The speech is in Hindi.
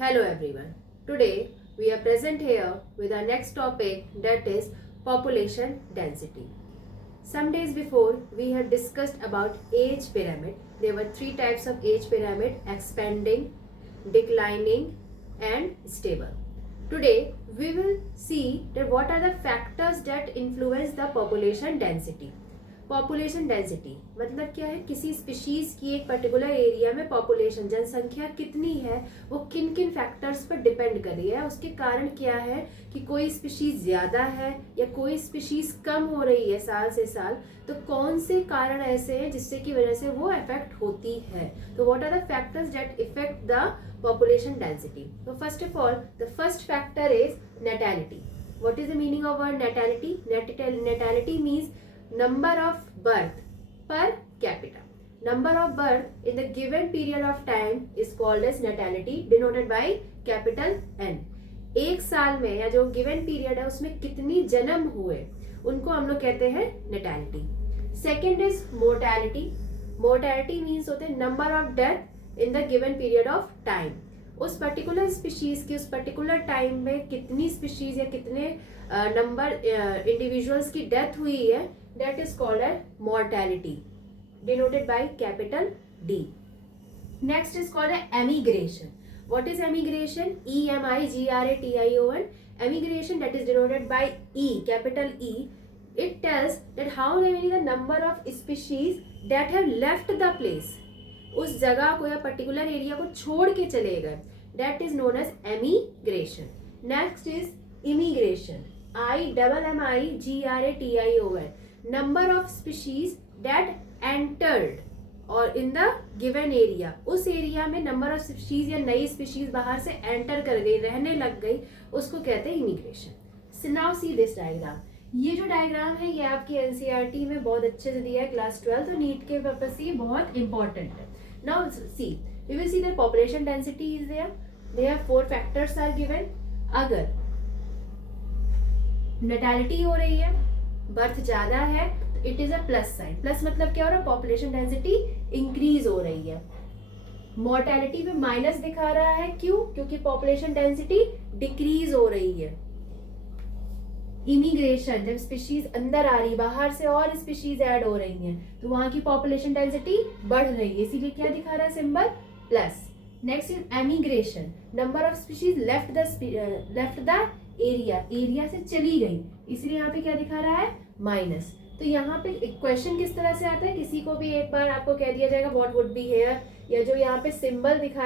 Hello everyone. Today we are present here with our next topic, that is population density. Some days before we had discussed about age pyramid. There were three types of age pyramid: expanding, declining and stable. Today we will see that what are the factors that influence the population density. Population density मतलब क्या है, किसी स्पीशीज की एक पर्टिकुलर एरिया में पॉपुलेशन जनसंख्या कितनी है वो किन किन फैक्टर्स पर डिपेंड कर रही है। उसके कारण क्या है कि कोई स्पीशीज ज़्यादा है या कोई स्पीशीज कम हो रही है साल से साल, तो कौन से कारण ऐसे हैं जिससे की वजह से वो इफेक्ट होती है। तो what are the factors that effect the population density. तो first of all the first factor is natality. What is the meaning of word natality? Natality means number of birth per capita. Number of birth in the given period of time is called as natality, denoted by capital N. एक साल में या जो गिवन पीरियड है उसमें कितनी जन्म हुए उनको हम लोग कहते हैं natality. Second is mortality. Mortality means होते हैं number of death in the given period of time. उस पर्टिकुलर स्पीशीज के उस पर्टिकुलर टाइम में कितनी स्पीशीज या कितने नंबर इंडिविजुअल्स की डेथ हुई है, that is called as mortality, denoted by capital D. Next is called as emigration. What is emigration? EMIGRATION. Emigration, that is denoted by E, capital E. It tells that how many the number of species that have left the place. उस जगह को या पर्टिकुलर एरिया को छोड़ के चले गए, that is known as emigration. Next is immigration. IMMIGRATION. Number of species that entered or in the given area. उस एरिया में नंबर ऑफ स्पीशीज या नई स्पीशीज बाहर से एंटर कर गई, रहने लग गई, उसको कहते हैं immigration. So now see this diagram. ये जो डायग्राम है ये आपकी एनसीईआरटी में बहुत अच्छे से दिया है क्लास 12, तो नीट के पर्पज से ये बहुत इंपॉर्टेंट है. Now see we will see that population density is there four factors are given. अगर नेटैलिटी हो रही है, बर्थ ज्यादा है, तो it is a plus sign. Plus मतलब क्या हो रहा है, पॉपुलेशन डेंसिटी इंक्रीज हो रही है. मोर्टेलिटी में माइनस दिखा रहा है, क्यों? क्योंकि पॉपुलेशन डेंसिटी डिक्रीज हो रही है. इमिग्रेशन, जब स्पीशीज अंदर आ रही, बाहर से और स्पीशीज ऐड हो रही हैं, तो वहां की पॉपुलेशन डेंसिटी बढ़ रही है, इसीलिए क्या दिखा रहा है symbol plus. Next is emigration. Number of species left the area से चली गई, इसलिए यहाँ पे क्या दिखा रहा है, माइनस. तो यहाँ पे क्वेश्चन किस तरह से आता है, किसी को भी एक बार आपको कह दिया जाएगा व्हाट वुड बी हियर, या जो यहाँ पे सिंबल दिखा